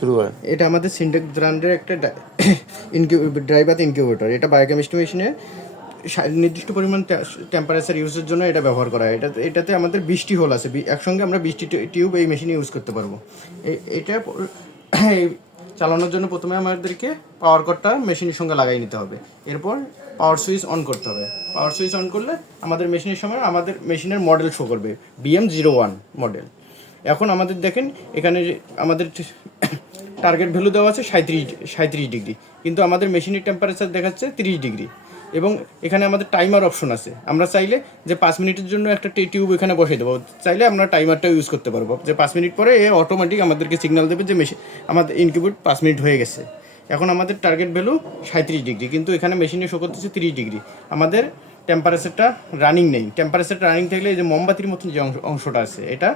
শুরু করেন। এটা আমাদের সিনটেক্স ব্র্যান্ডের একটা ড্রাই বাথ ইনকিউবেটর। এটা বায়োকেমিস্ট্রি মেশিনে নির্দিষ্ট পরিমাণ টেম্পারেচার ইউজের জন্য এটা ব্যবহার করা হয়। এটাতে আমাদের 20টি হোল আছে, একসঙ্গে আমরা 20টি টিউব এই মেশিনে ইউজ করতে পারবো। এটা চালানোর জন্য প্রথমে আমাদেরকে পাওয়ার কর্ডটা মেশিনের সঙ্গে লাগাই নিতে হবে। এরপর পাওয়ার সুইচ অন করতে হবে। পাওয়ার সুইচ অন করলে আমাদের মেশিনের সময় আমাদের মেশিনের মডেল শো করবে, BM01 মডেল। এখন আমাদের দেখেন এখানে আমাদের টার্গেট ভ্যালু দেওয়া আছে 37 ডিগ্রি, কিন্তু আমাদের মেশিনের টেম্পারেচার দেখাচ্ছে 30 ডিগ্রি। এবং এখানে আমাদের টাইমার অপশন আছে। আমরা চাইলে যে 5 মিনিটের জন্য একটা টিউব এখানে বসিয়ে দেবো, চাইলে আমরা টাইমারটাও ইউজ করতে পারবো, যে 5 মিনিট পরে এ অটোমেটিক আমাদেরকে সিগন্যাল দেবে যে আমাদের ইনকিউবেট 5 মিনিট হয়ে গেছে। এখন আমাদের টার্গেট ভ্যালু 37 ডিগ্রি, কিন্তু এখানে মেশিনে শো করতেছে 30 ডিগ্রি। আমাদের টেম্পারেচারটা রানিং নেই। টেম্পারেচারটা রানিং থাকলে এই যে মোমবাতির মতন যে অংশটা আছে এটা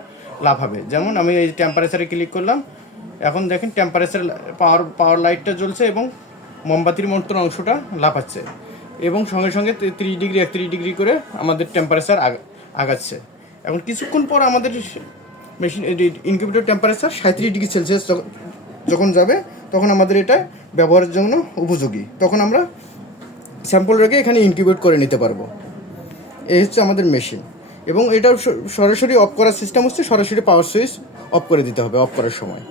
লাভ হবে। যেমন আমি এই টেম্পারেচারে ক্লিক করলাম, এখন দেখেন টেম্পারেচার পাওয়ার লাইটটা জ্বলছে এবং মোমবাতির মতন অংশটা লাফাচ্ছে, এবং সঙ্গে সঙ্গে 30 ডিগ্রি 31 ডিগ্রি করে আমাদের টেম্পারেচার আগাচ্ছে। এখন কিছুক্ষণ পর আমাদের machine incubator temperature 37 degree Celsius যখন যাবে, তখন আমাদের এটা ব্যবহারের জন্য উপযোগী। তখন আমরা স্যাম্পল রেখে এখানে ইনকিউবেট করে নিতে পারবো। এই হচ্ছে আমাদের মেশিন। এবং এটা সরাসরি অফ করার সিস্টেম হচ্ছে, সরাসরি পাওয়ার সুইচ অফ করে দিতে হবে অফ করার সময়।